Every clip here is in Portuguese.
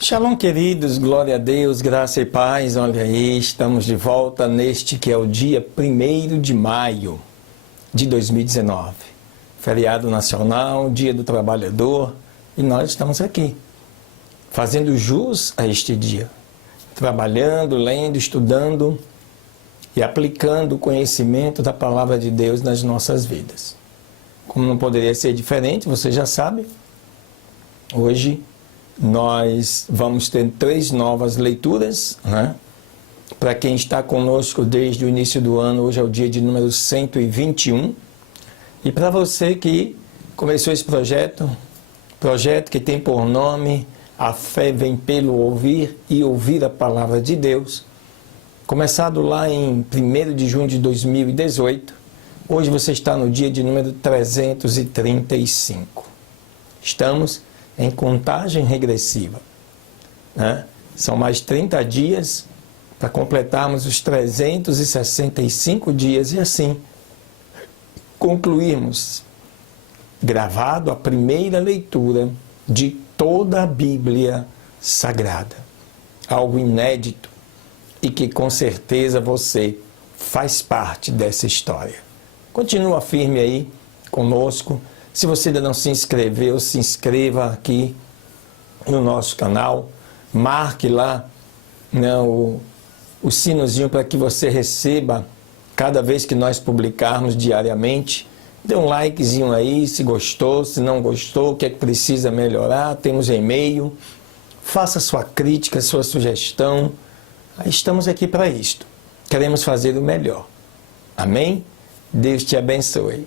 Shalom, queridos, glória a Deus, graça e paz. Olha aí, estamos de volta neste que é o dia 1º de maio de 2019. Feriado nacional, Dia do Trabalhador, e nós estamos aqui, fazendo jus a este dia. Trabalhando, lendo, estudando e aplicando o conhecimento da Palavra de Deus nas nossas vidas. Como não poderia ser diferente, você já sabe, hoje nós vamos ter 3 novas leituras, né? Para quem está conosco desde o início do ano, hoje é o dia de número 121. E para você que começou esse projeto que tem por nome A Fé Vem Pelo Ouvir e Ouvir a Palavra de Deus, começado lá em 1º de junho de 2018, hoje você está no dia de número 335. Estamos em contagem regressiva, né? São mais 30 dias para completarmos os 365 dias e assim concluirmos gravado a primeira leitura de toda a Bíblia Sagrada. Algo inédito e que com certeza você faz parte dessa história. Continua firme aí conosco. Se você ainda não se inscreveu, se inscreva aqui no nosso canal, marque lá, né, o sinozinho para que você receba cada vez que nós publicarmos diariamente. Dê um likezinho aí, se gostou, se não gostou, o que é que precisa melhorar, temos e-mail, faça sua crítica, sua sugestão, estamos aqui para isto, queremos fazer o melhor, amém? Deus te abençoe.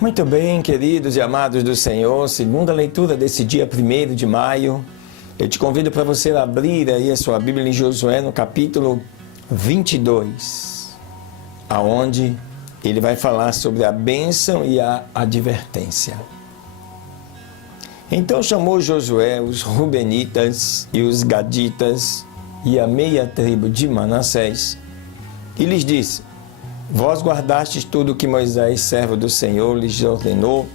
Muito bem, queridos e amados do Senhor, segunda leitura desse dia 1º de maio. Eu te convido para você abrir aí a sua Bíblia em Josué, no capítulo 22, aonde ele vai falar sobre a bênção e a advertência. Então chamou Josué os Rubenitas e os Gaditas e a meia tribo de Manassés e lhes disse: Vós guardastes tudo o que Moisés, servo do Senhor, lhes ordenou,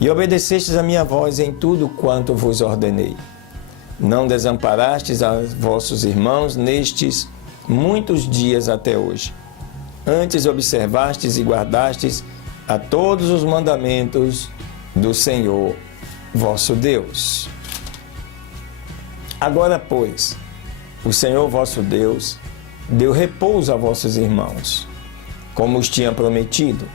e obedecestes a minha voz em tudo quanto vos ordenei. Não desamparastes a vossos irmãos nestes muitos dias até hoje. Antes observastes e guardastes a todos os mandamentos do Senhor, vosso Deus. Agora, pois, o Senhor vosso Deus deu repouso a vossos irmãos, como os tinha prometido.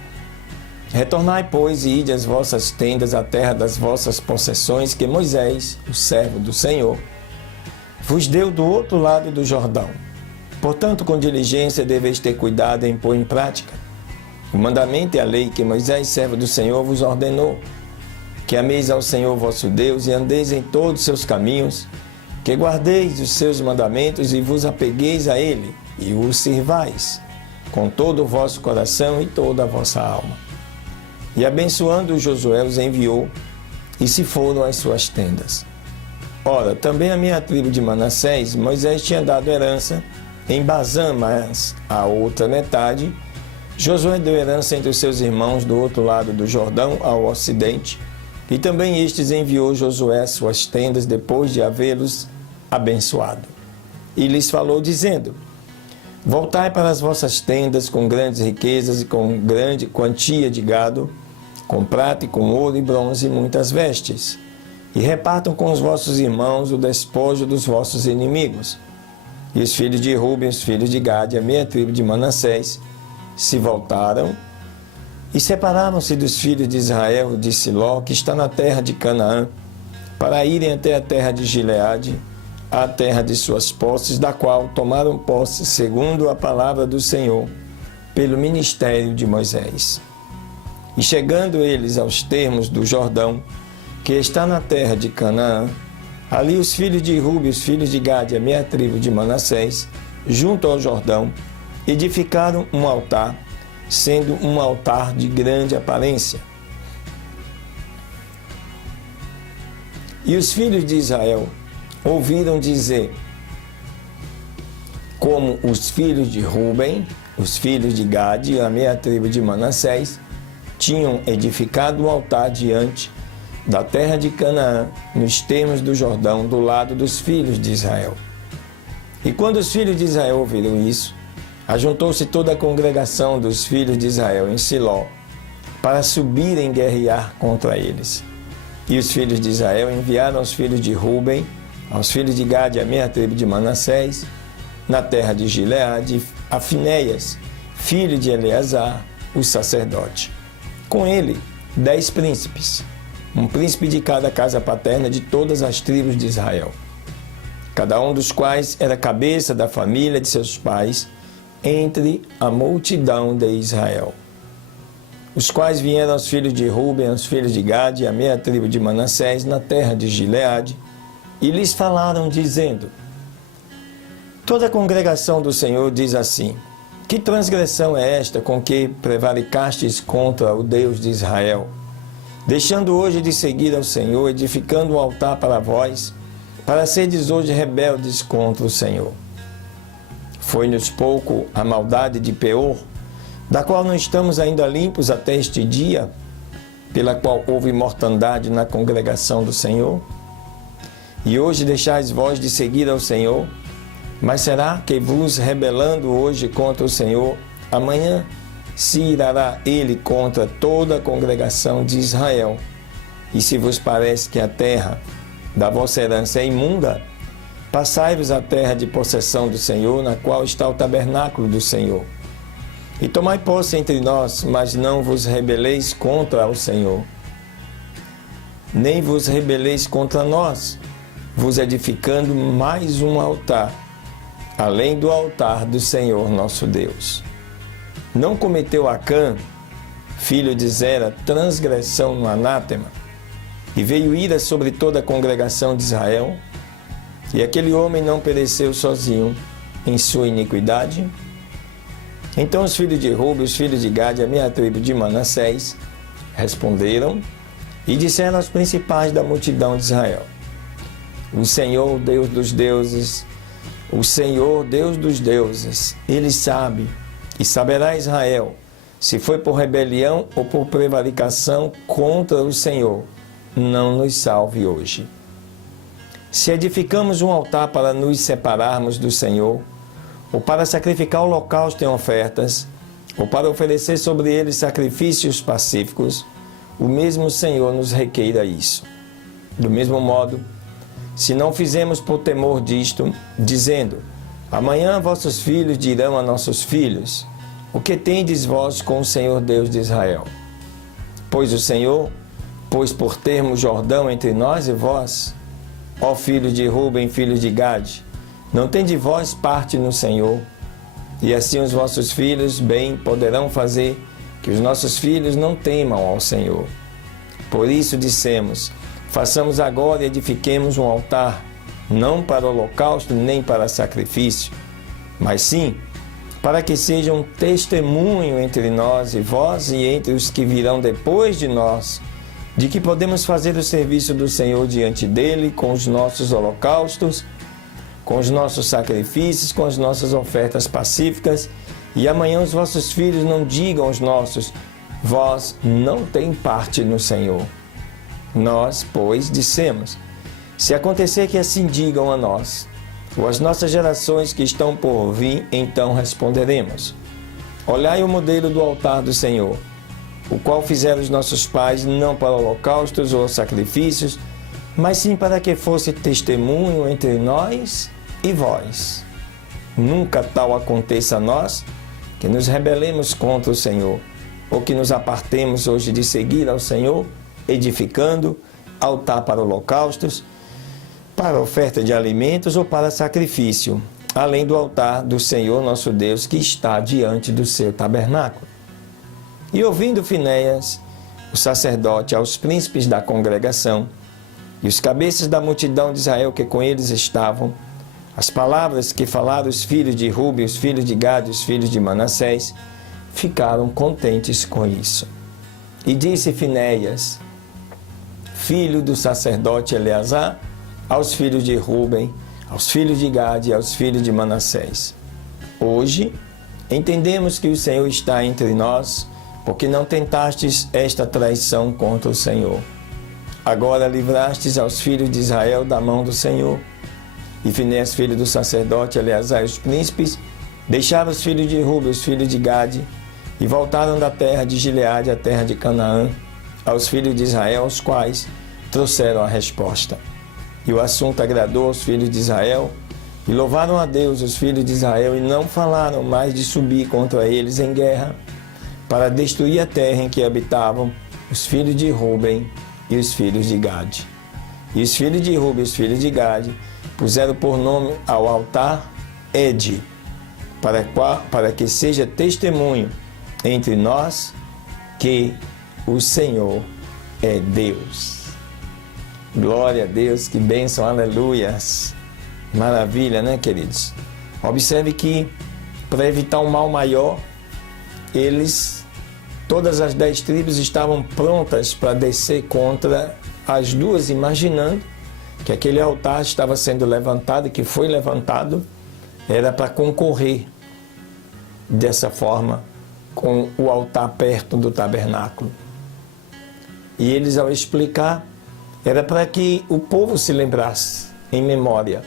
Retornai, pois, e ide às vossas tendas à terra das vossas possessões, que Moisés, o servo do Senhor, vos deu do outro lado do Jordão. Portanto, com diligência deveis ter cuidado em pôr em prática o mandamento e a lei que Moisés, servo do Senhor, vos ordenou, que ameis ao Senhor vosso Deus e andeis em todos os seus caminhos, que guardeis os seus mandamentos e vos apegueis a ele e o sirvais com todo o vosso coração e toda a vossa alma. E abençoando Josué os enviou, e se foram às suas tendas. Ora, também a minha tribo de Manassés, Moisés tinha dado herança em Bazã, mas a outra metade, Josué deu herança entre os seus irmãos do outro lado do Jordão, ao ocidente, e também estes enviou Josué às suas tendas depois de havê-los abençoado. E lhes falou, dizendo: Voltai para as vossas tendas com grandes riquezas e com grande quantia de gado, com prata e com ouro e bronze e muitas vestes, e repartam com os vossos irmãos o despojo dos vossos inimigos. E os filhos de Ruben, os filhos de Gade, a meia tribo de Manassés, se voltaram e separaram-se dos filhos de Israel de Siló, que está na terra de Canaã, para irem até a terra de Gileade, a terra de suas posses, da qual tomaram posse segundo a palavra do Senhor, pelo ministério de Moisés. E chegando eles aos termos do Jordão, que está na terra de Canaã, ali os filhos de Ruben, os filhos de Gade, a meia tribo de Manassés, junto ao Jordão, edificaram um altar, sendo um altar de grande aparência. E os filhos de Israel ouviram dizer, como os filhos de Ruben, os filhos de Gade, a meia tribo de Manassés, tinham edificado um altar diante da terra de Canaã, nos termos do Jordão, do lado dos filhos de Israel. E quando os filhos de Israel ouviram isso, ajuntou-se toda a congregação dos filhos de Israel em Siló, para subirem guerrear contra eles. E os filhos de Israel enviaram aos filhos de Ruben, aos filhos de Gade e à meia tribo de Manassés, na terra de Gileade, a Finéias, filho de Eleazar, o sacerdote. Com ele, 10 príncipes, um príncipe de cada casa paterna de todas as tribos de Israel, cada um dos quais era cabeça da família de seus pais, entre a multidão de Israel. Os quais vieram aos filhos de Ruben, aos filhos de Gade e à meia tribo de Manassés, na terra de Gileade, e lhes falaram, dizendo: toda a congregação do Senhor diz assim: que transgressão é esta com que prevaricastes contra o Deus de Israel, deixando hoje de seguir ao Senhor, edificando um altar para vós, para serdes hoje rebeldes contra o Senhor? Foi-nos pouco a maldade de Peor, da qual não estamos ainda limpos até este dia, pela qual houve mortandade na congregação do Senhor? E hoje deixais vós de seguir ao Senhor? Mas será que vos rebelando hoje contra o Senhor, amanhã se irará ele contra toda a congregação de Israel? E se vos parece que a terra da vossa herança é imunda, passai-vos a terra de possessão do Senhor, na qual está o tabernáculo do Senhor. E tomai posse entre nós, mas não vos rebeleis contra o Senhor, nem vos rebeleis contra nós, vos edificando mais um altar, além do altar do Senhor nosso Deus. Não cometeu Acã, filho de Zera, transgressão no anátema, e veio ira sobre toda a congregação de Israel, e aquele homem não pereceu sozinho em sua iniquidade? Então os filhos de Ruben, os filhos de Gade, a meia tribo de Manassés, responderam e disseram aos principais da multidão de Israel: o Senhor, Deus dos deuses, o Senhor, Deus dos deuses, Ele sabe, e saberá Israel, se foi por rebelião ou por prevaricação contra o Senhor, não nos salve hoje. Se edificamos um altar para nos separarmos do Senhor, ou para sacrificar holocausto em ofertas, ou para oferecer sobre ele sacrifícios pacíficos, o mesmo Senhor nos requeira isso. Do mesmo modo, se não fizemos por temor disto, dizendo: amanhã vossos filhos dirão a nossos filhos: o que tendes vós com o Senhor Deus de Israel? Pois o Senhor pôs por termo o Jordão entre nós e vós. Ó filhos de Ruben, filhos de Gade, não tende vós parte no Senhor? E assim os vossos filhos bem poderão fazer que os nossos filhos não temam ao Senhor. Por isso dissemos: façamos agora e edifiquemos um altar, não para holocausto nem para sacrifício, mas sim para que seja um testemunho entre nós e vós e entre os que virão depois de nós, de que podemos fazer o serviço do Senhor diante dele com os nossos holocaustos, com os nossos sacrifícios, com as nossas ofertas pacíficas, e amanhã os vossos filhos não digam aos nossos: vós não tem parte no Senhor. Nós, pois, dissemos: se acontecer que assim digam a nós, ou as nossas gerações que estão por vir, então responderemos: olhai o modelo do altar do Senhor, o qual fizeram os nossos pais, não para holocaustos ou sacrifícios, mas sim para que fosse testemunho entre nós e vós. Nunca tal aconteça a nós, que nos rebelemos contra o Senhor, ou que nos apartemos hoje de seguir ao Senhor, edificando altar para holocaustos, para oferta de alimentos ou para sacrifício, além do altar do Senhor nosso Deus, que está diante do seu tabernáculo. E ouvindo Finéias, o sacerdote, aos príncipes da congregação e os cabeças da multidão de Israel que com eles estavam, as palavras que falaram os filhos de Ruben, os filhos de Gade, os filhos de Manassés, ficaram contentes com isso. E disse Finéias, filho do sacerdote Eleazar, aos filhos de Ruben, aos filhos de Gade e aos filhos de Manassés: hoje entendemos que o Senhor está entre nós, porque não tentastes esta traição contra o Senhor. Agora livrastes aos filhos de Israel da mão do Senhor. E Finéias, filho do sacerdote Eleazar, e os príncipes, deixaram os filhos de Rubem, os filhos de Gade, e voltaram da terra de Gileade à terra de Canaã, aos filhos de Israel, aos quais trouxeram a resposta. E o assunto agradou aos filhos de Israel, e louvaram a Deus os filhos de Israel, e não falaram mais de subir contra eles em guerra, para destruir a terra em que habitavam os filhos de Rubem e os filhos de Gade. E os filhos de Rubem e os filhos de Gade puseram por nome ao altar Ede, para que seja testemunho entre nós que o Senhor é Deus. Glória a Deus, que bênção, aleluias. Maravilha, né, queridos? Observe que, para evitar um mal maior, todas as 10 tribos estavam prontas para descer contra as duas, imaginando que aquele altar estava sendo levantado e que foi levantado, era para concorrer dessa forma com o altar perto do tabernáculo. E eles, ao explicar, era para que o povo se lembrasse em memória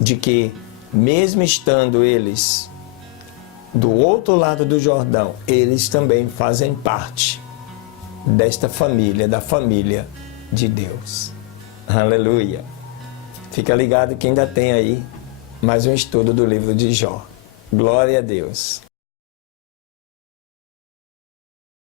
de que, mesmo estando eles do outro lado do Jordão, eles também fazem parte desta família, da família de Deus. Aleluia! Fica ligado que ainda tem aí mais um estudo do livro de Jó. Glória a Deus!